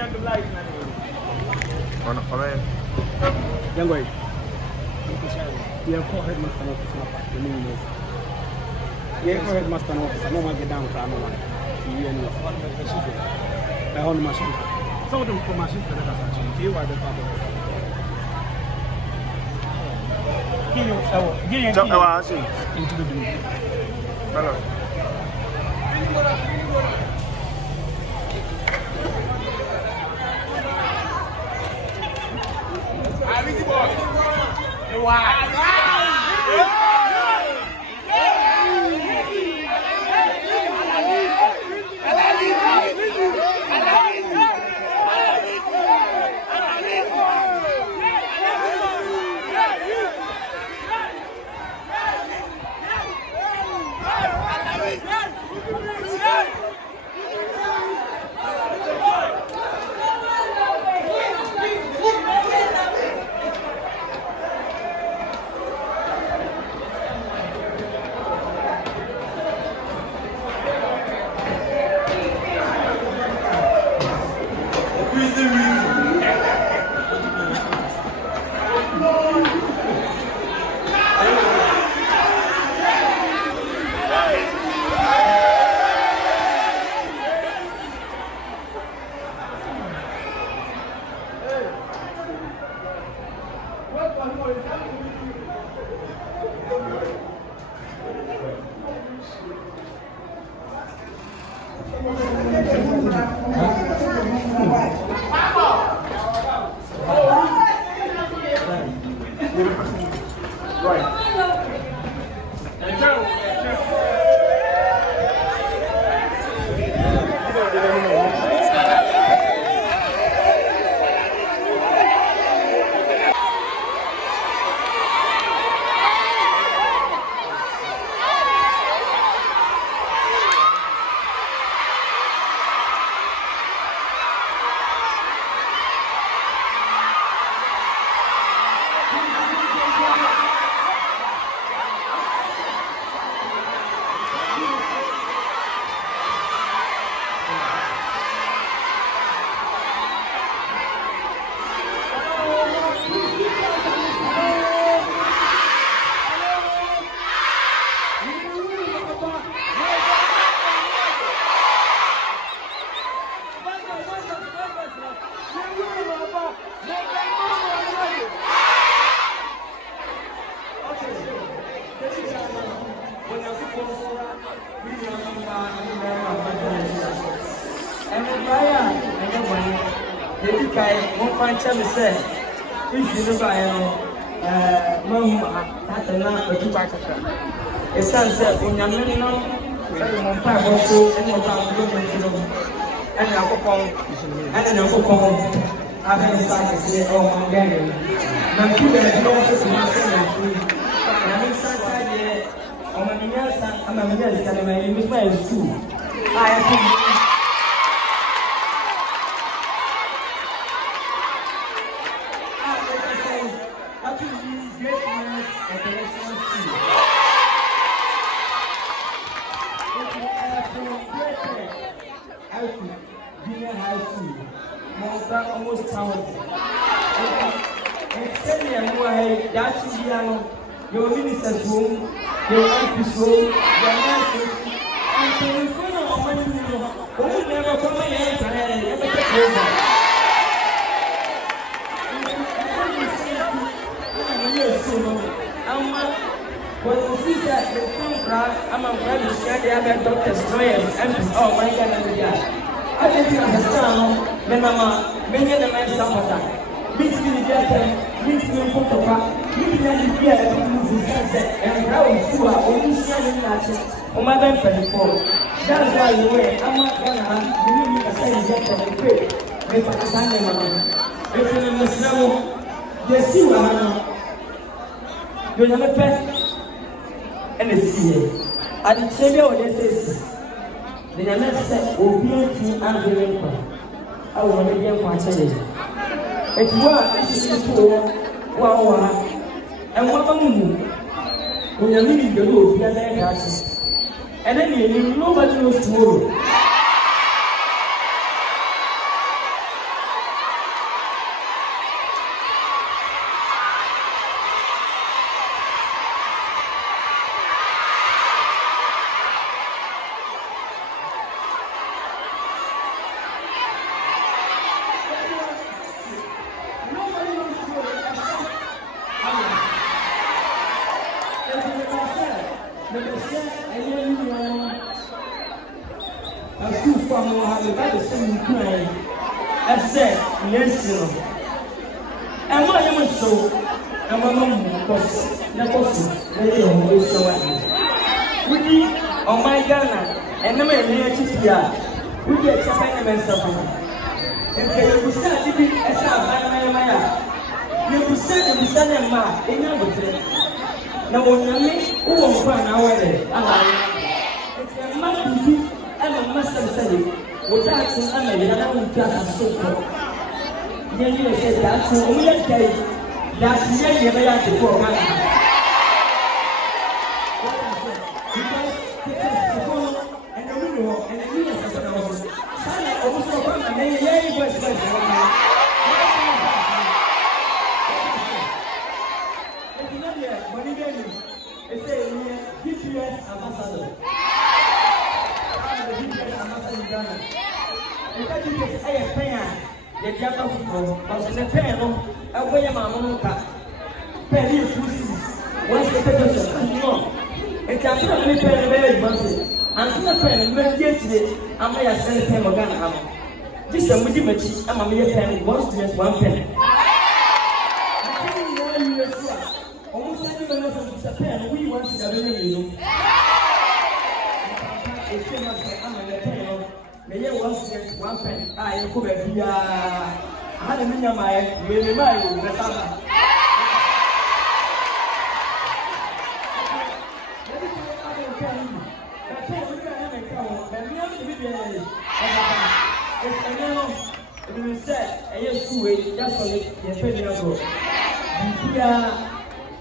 and the light. On Young boy. You have four headmaster office. You have four headmaster office. No one get down from no one. I own the machine. Some of them for machines for that machine. You are the problem. Give you into the blue. Hello. And then nobody knows tomorrow. more have a better same crying. I said, yes, you know. And what I must show, and my mom was the lady always so we need on my Ghana, and the man here to see we get something and something. And you said, if it is a you said, and son and ma, in your hotel. Now, when you make who will run away, it's a man to do, and a master study, without some other, you don't just so cool. Then you said that's the only day that's the year they are to go. And the window and the universe also come and they was it's a GPS ambassador. The GPS ambassador in Ghana. The GPS is a pen. The Java was in a pen. I wear my mama. Penny once the paper it's a pen very much. And the pen, immediately, I may have sent a pen of Ghana. This is a much. I'm a mere pen, once just one pen. We want to have a new. It came as a pen. May once get one pen. I could be I had a million mile, really mile, the summer. It's a yes, two ways, just for it,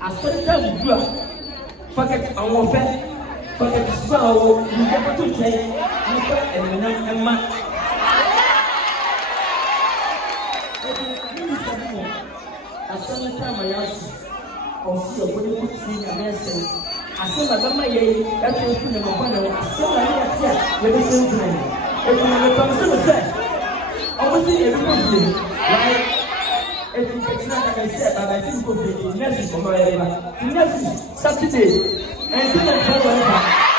I started to do forget our affair, forget the swallow, you have to take and man. As some time I asked, or see a good thing a message. I said, I my yay, that's the thing about one. I saw my yet, with the same time. If you have a concern, said, I was in everybody, right? It's not like I said, but I think it's necessary for my area. It's necessary Saturday, and do not tell whatever.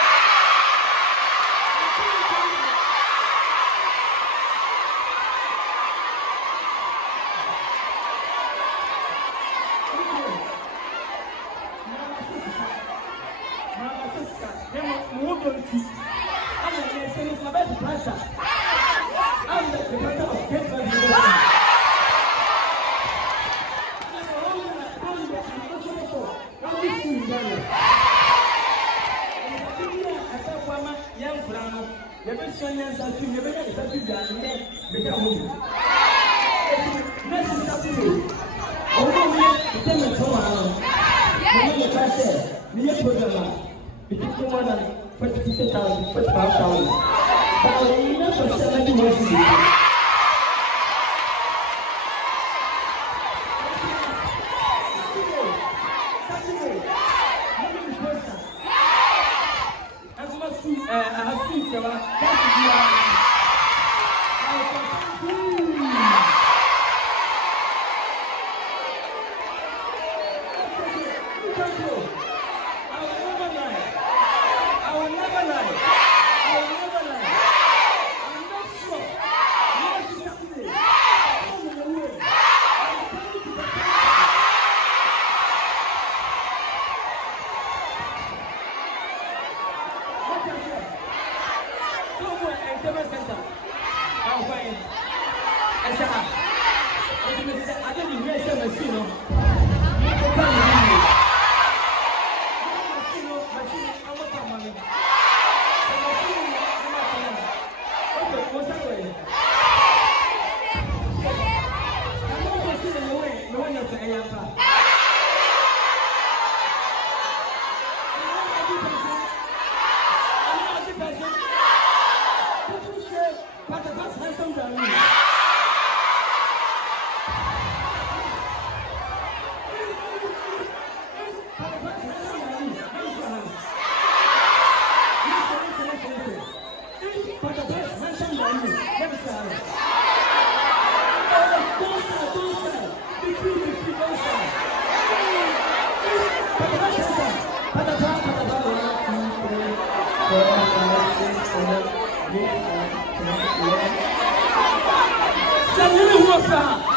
Send me water.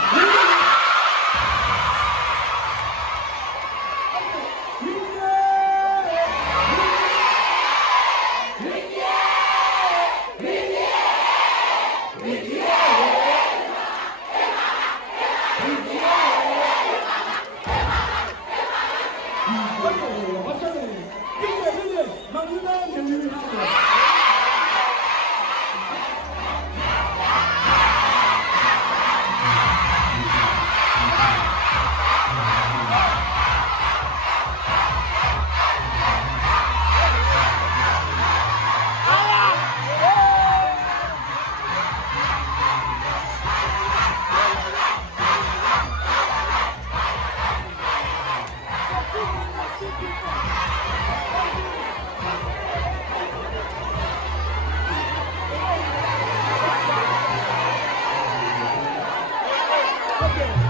Okay.